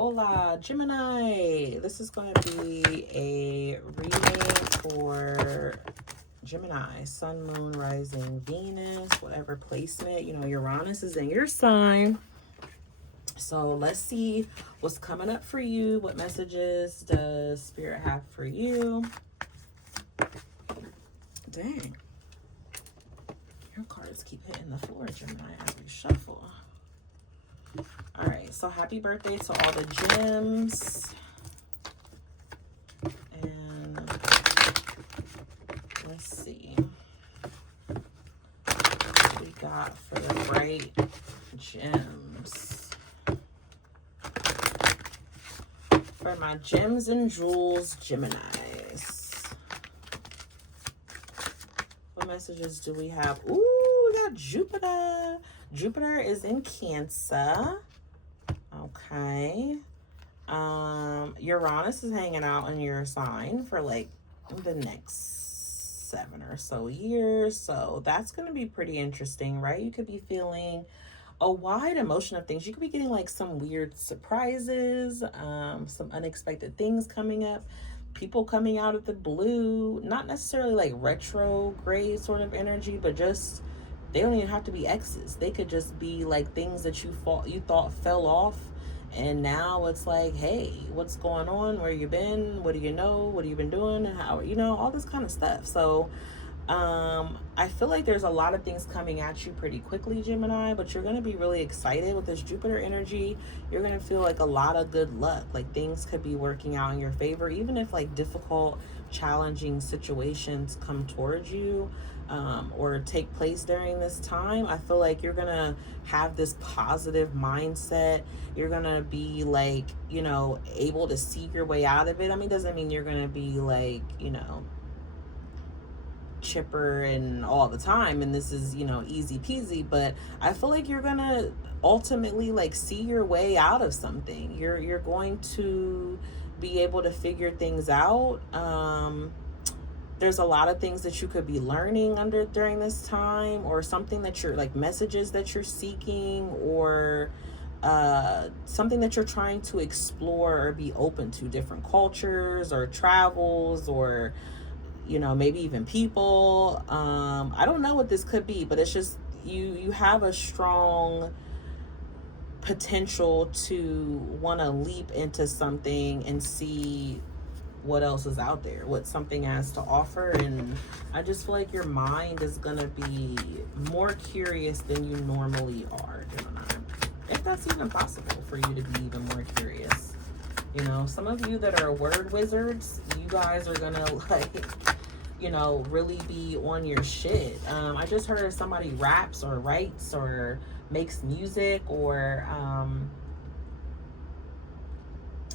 Hola, Gemini. This is going to be a reading for Gemini, Sun, Moon, Rising, Venus, whatever placement. You know, Uranus is in your sign. So let's see what's coming up for you. What messages does Spirit have for you? Dang. Your cards keep hitting the floor, Gemini, as we shuffle. All right, so happy birthday to all the gems. And let's see what we got for the bright gems. For my gems and jewels, Geminis. What messages do we have? Ooh, we got Jupiter. Jupiter is in Cancer. Okay. Uranus is hanging out in your sign for like the next 7 or so years. So that's going to be pretty interesting, right? You could be feeling a wide emotion of things. You could be getting like some weird surprises, some unexpected things coming up, people coming out of the blue, not necessarily like retrograde sort of energy, but just they don't even have to be exes. They could just be like things that you thought fell off, and now it's like, hey, what's going on? Where you been? What do you know? What have you been doing? How, you know, all this kind of stuff. So I feel like there's a lot of things coming at you pretty quickly, Gemini, but you're going to be really excited with this Jupiter energy. You're going to feel like a lot of good luck. Like things could be working out in your favor, even if like difficult, challenging situations come towards you. Or take place during this time. I feel like you're gonna have this positive mindset. You're gonna be like, you know, able to see your way out of it. I mean, doesn't mean you're gonna be like, you know, chipper and all the time and this is, you know, easy peasy, but I feel like you're gonna ultimately like see your way out of something. You're going to be able to figure things out. There's a lot of things that you could be learning during this time, or something that you're like messages that you're seeking, or something that you're trying to explore or be open to, different cultures or travels, or you know, maybe even people. I don't know what this could be, but it's just you have a strong potential to want to leap into something and see what else is out there, what something has to offer. And I just feel like your mind is gonna be more curious than you normally are, Gemini, if that's even possible for you to be even more curious. You know, some of you that are word wizards, you guys are gonna like, you know, really be on your shit. I just heard somebody raps or writes or makes music, or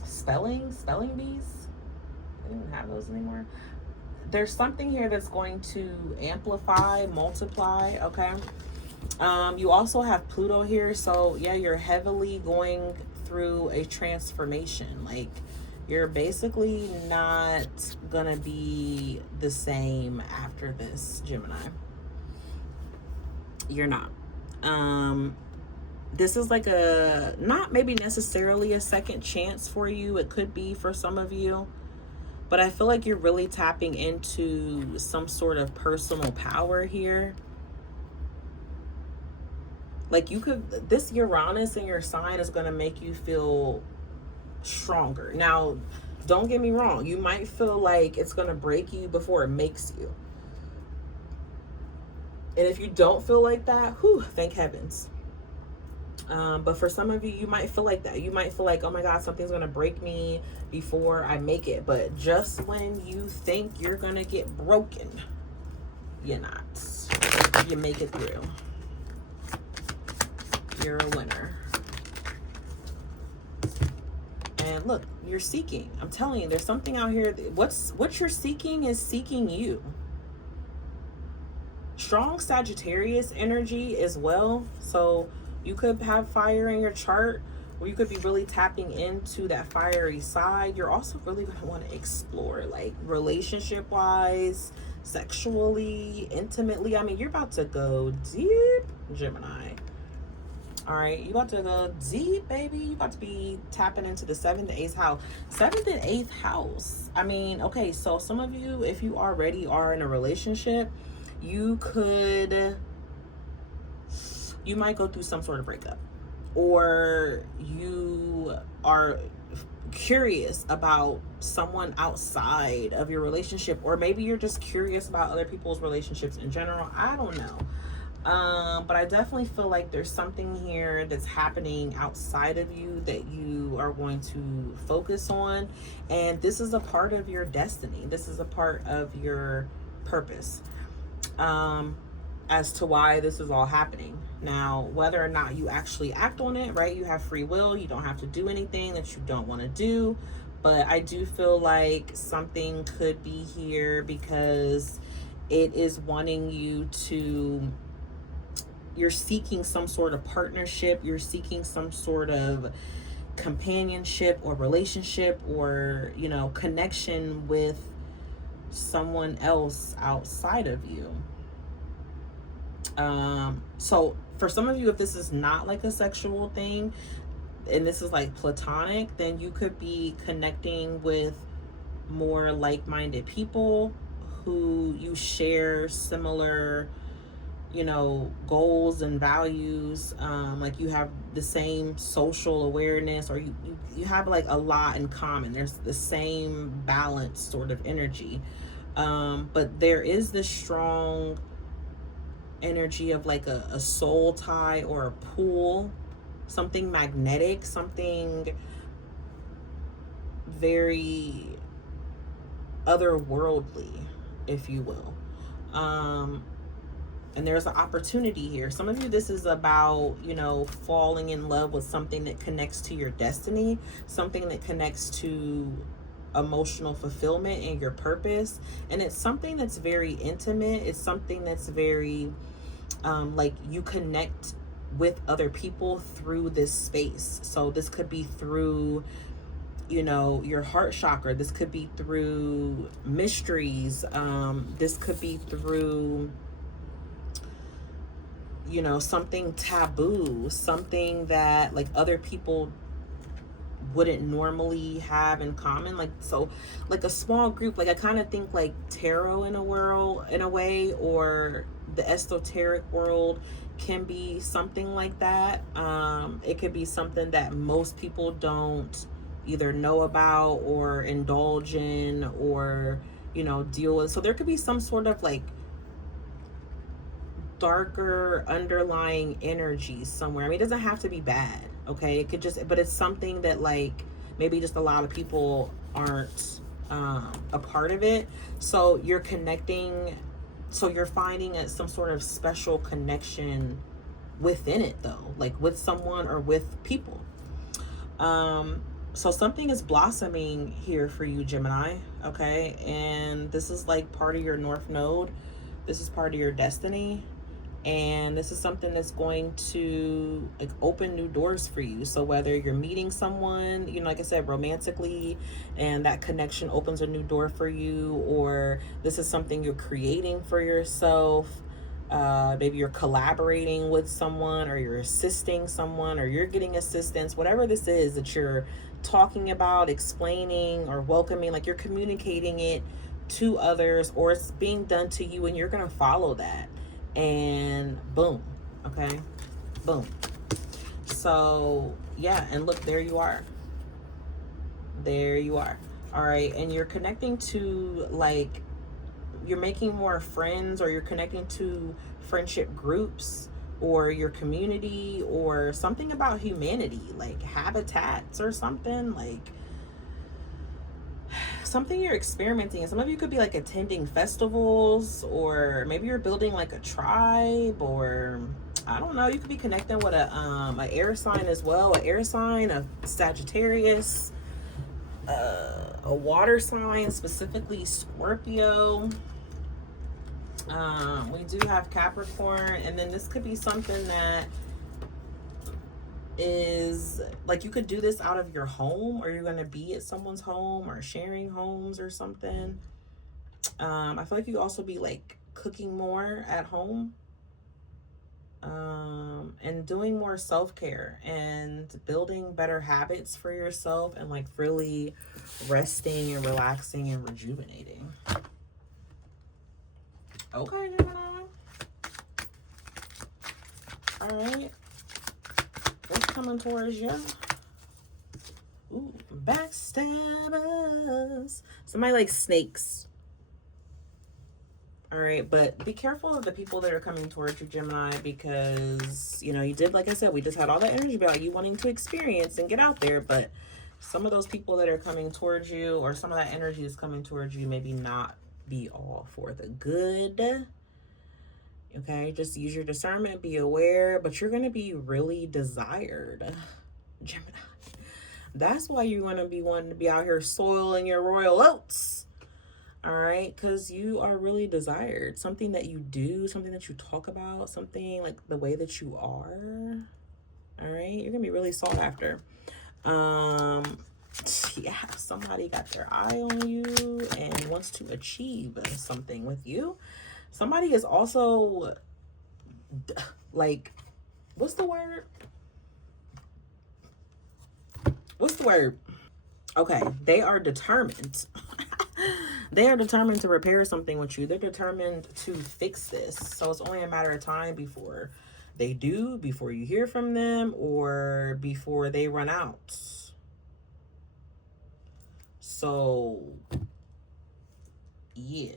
spelling bees. I don't even have those anymore. There's something here that's going to amplify, multiply, okay? You also have Pluto here, so yeah, you're heavily going through a transformation. Like, you're basically not gonna be the same after this, Gemini. You're not. This is like a, not maybe necessarily a second chance for you. It could be for some of you. But I feel like you're really tapping into some sort of personal power here. Like you could, this Uranus in your sign is going to make you feel stronger. Now, don't get me wrong. You might feel like it's going to break you before it makes you. And if you don't feel like that, whew, thank heavens. But for some of you, you might feel like that. You might feel like, oh my God, something's going to break me before I make it. But just when you think you're going to get broken, you're not. You make it through. You're a winner. And look, you're seeking. I'm telling you, there's something out here. What you're seeking is seeking you. Strong Sagittarius energy as well. So you could have fire in your chart, or you could be really tapping into that fiery side. You're also really going to want to explore, like relationship wise, sexually, intimately. I mean, you're about to go deep, Gemini. All right, you about to go deep, baby. You about to be tapping into the seventh and eighth house. Seventh and eighth house. I mean, okay, so some of you, if you already are in a relationship, you could, you might go through some sort of breakup, or you are curious about someone outside of your relationship, or maybe you're just curious about other people's relationships in general. I don't know. But I definitely feel like there's something here that's happening outside of you that you are going to focus on. And this is a part of your destiny. This is a part of your purpose. As to why this is all happening. Now, whether or not you actually act on it, right? You have free will. You don't have to do anything that you don't want to do. But I do feel like something could be here because it is wanting you to, you're seeking some sort of partnership, you're seeking some sort of companionship or relationship, or connection with someone else outside of you. So for some of you, if this is not like a sexual thing and this is like platonic, then you could be connecting with more like-minded people who you share similar goals and values. Like you have the same social awareness, or you have like a lot in common. There's the same balanced sort of energy. But there is this strong energy of like a soul tie or a pull, something magnetic, something very otherworldly, if you will. And there's an opportunity here. Some of you, this is about, falling in love with something that connects to your destiny, something that connects to emotional fulfillment and your purpose. And it's something that's very intimate. It's something that's very, like you connect with other people through this space. So this could be through, your heart chakra. This could be through mysteries. This could be through, something taboo, something that like other people wouldn't normally have in common. Like, so like a small group, like I kind of think like tarot in a way, or the esoteric world can be something like that. It could be something that most people don't either know about or indulge in, or deal with. So there could be some sort of like darker underlying energy somewhere. I mean, it doesn't have to be bad, okay? It could just, but it's something that like maybe just a lot of people aren't a part of it. So you're connecting, so you're finding some sort of special connection within it, though, like with someone or with people. So something is blossoming here for you, Gemini, okay? And this is like part of your North Node. This is part of your destiny. And this is something that's going to like open new doors for you. So whether you're meeting someone, like I said, romantically, and that connection opens a new door for you, or this is something you're creating for yourself. Maybe you're collaborating with someone, or you're assisting someone, or you're getting assistance, whatever this is that you're talking about, explaining, or welcoming, like you're communicating it to others, or it's being done to you, and you're going to follow that. And boom, okay, boom. So yeah, and look, there you are. All right, and you're connecting to like, you're making more friends, or you're connecting to friendship groups, or your community, or something about humanity, like habitats or something, like something you're experimenting. And some of you could be like attending festivals, or maybe you're building like a tribe, or I don't know, you could be connecting with a air sign as well, an air sign, a Sagittarius, a water sign, specifically Scorpio. We do have Capricorn, and then this could be something that is like, you could do this out of your home, or you're going to be at someone's home, or sharing homes or something. I feel like you also be like cooking more at home. and doing more self-care and building better habits for yourself, and like really resting and relaxing and rejuvenating. Okay, Gemini. All right. What's coming towards you? Ooh, backstabbers. Somebody like snakes. All right, but be careful of the people that are coming towards you, Gemini, because, you know, you did, like I said, we just had all that energy about you wanting to experience and get out there, but some of those people that are coming towards you, or some of that energy is coming towards you, maybe not be all for the good. Okay, just use your discernment, be aware, but you're going to be really desired, Gemini. That's why you're going to be wanting to be out here soiling your royal oats. All right, because you are really desired. Something that you do, something that you talk about, something like the way that you are. All right, you're going to be really sought after. Yeah, somebody got their eye on you and wants to achieve something with you. Somebody is also like, what's the word? What's the word? Okay, they are determined. They are determined to repair something with you. They're determined to fix this. So it's only a matter of time before they do, before you hear from them, or before they run out. So, yeah.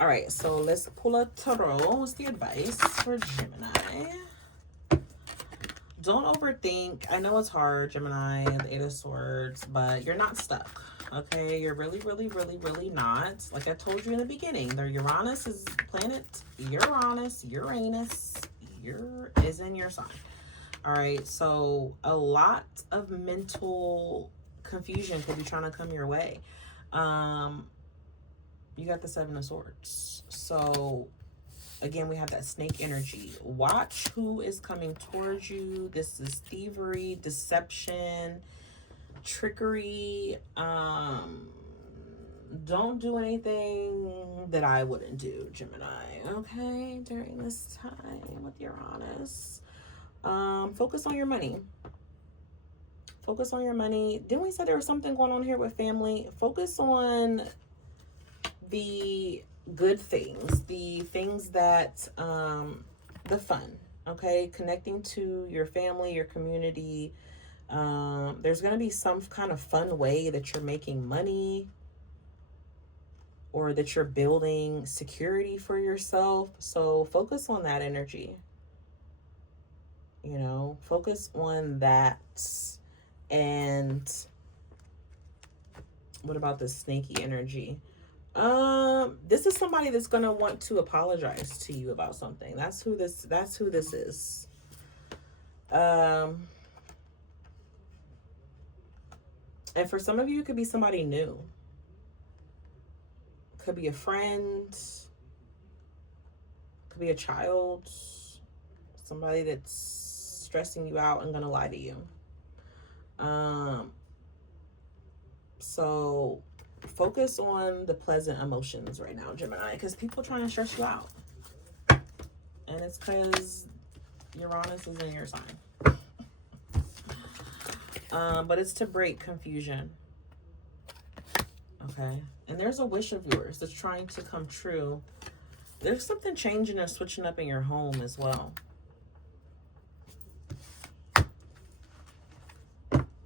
All right, so let's pull a tarot. What's the advice for Gemini? Don't overthink. I know it's hard, Gemini, the Eight of Swords, but you're not stuck. Okay, you're really, really, really, really not. Like I told you in the beginning, their Uranus is planet Uranus, is in your sign. All right, so a lot of mental confusion could be trying to come your way. You got the Seven of Swords. So again, we have that snake energy. Watch who is coming towards you. This is thievery, deception, trickery. Don't do anything that I wouldn't do, Gemini, okay, during this time with Uranus. Focus on your money. Focus on your money. Didn't we say there was something going on here with family? Focus on the good things, the things that, the fun, okay? Connecting to your family, your community. There's going to be some kind of fun way that you're making money, or that you're building security for yourself. So focus on that energy. You know, focus on that. And what about the snaky energy? This is somebody that's gonna want to apologize to you about something. That's who this is. And for some of you, it could be somebody new. Could be a friend, could be a child, somebody that's stressing you out and gonna lie to you. So focus on the pleasant emotions right now, Gemini, because people are trying to stress you out. And it's because Uranus is in your sign. But it's to break confusion. Okay. And there's a wish of yours that's trying to come true. There's something changing or switching up in your home as well.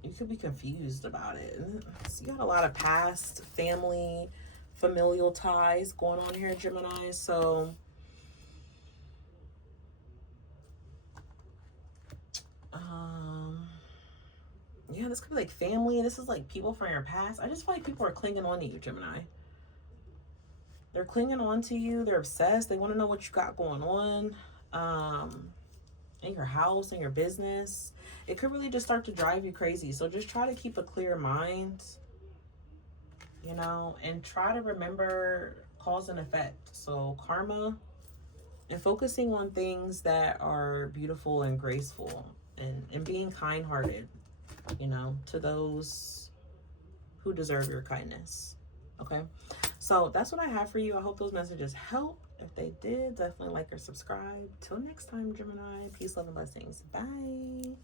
You could be confused about it. So you got a lot of past family, familial ties going on here, Gemini. So yeah, this could be like family. This is like people from your past. I just feel like people are clinging on to you, Gemini. They're clinging on to you. They're obsessed. They want to know what you got going on in your house, in your business. It could really just start to drive you crazy. So just try to keep a clear mind, you know, and try to remember cause and effect. So karma, and focusing on things that are beautiful and graceful, and being kind-hearted, you know, to those who deserve your kindness. Okay, so that's what I have for you. I hope those messages help. If they did, definitely like or subscribe. Till next time, Gemini. Peace, love, and blessings. Bye.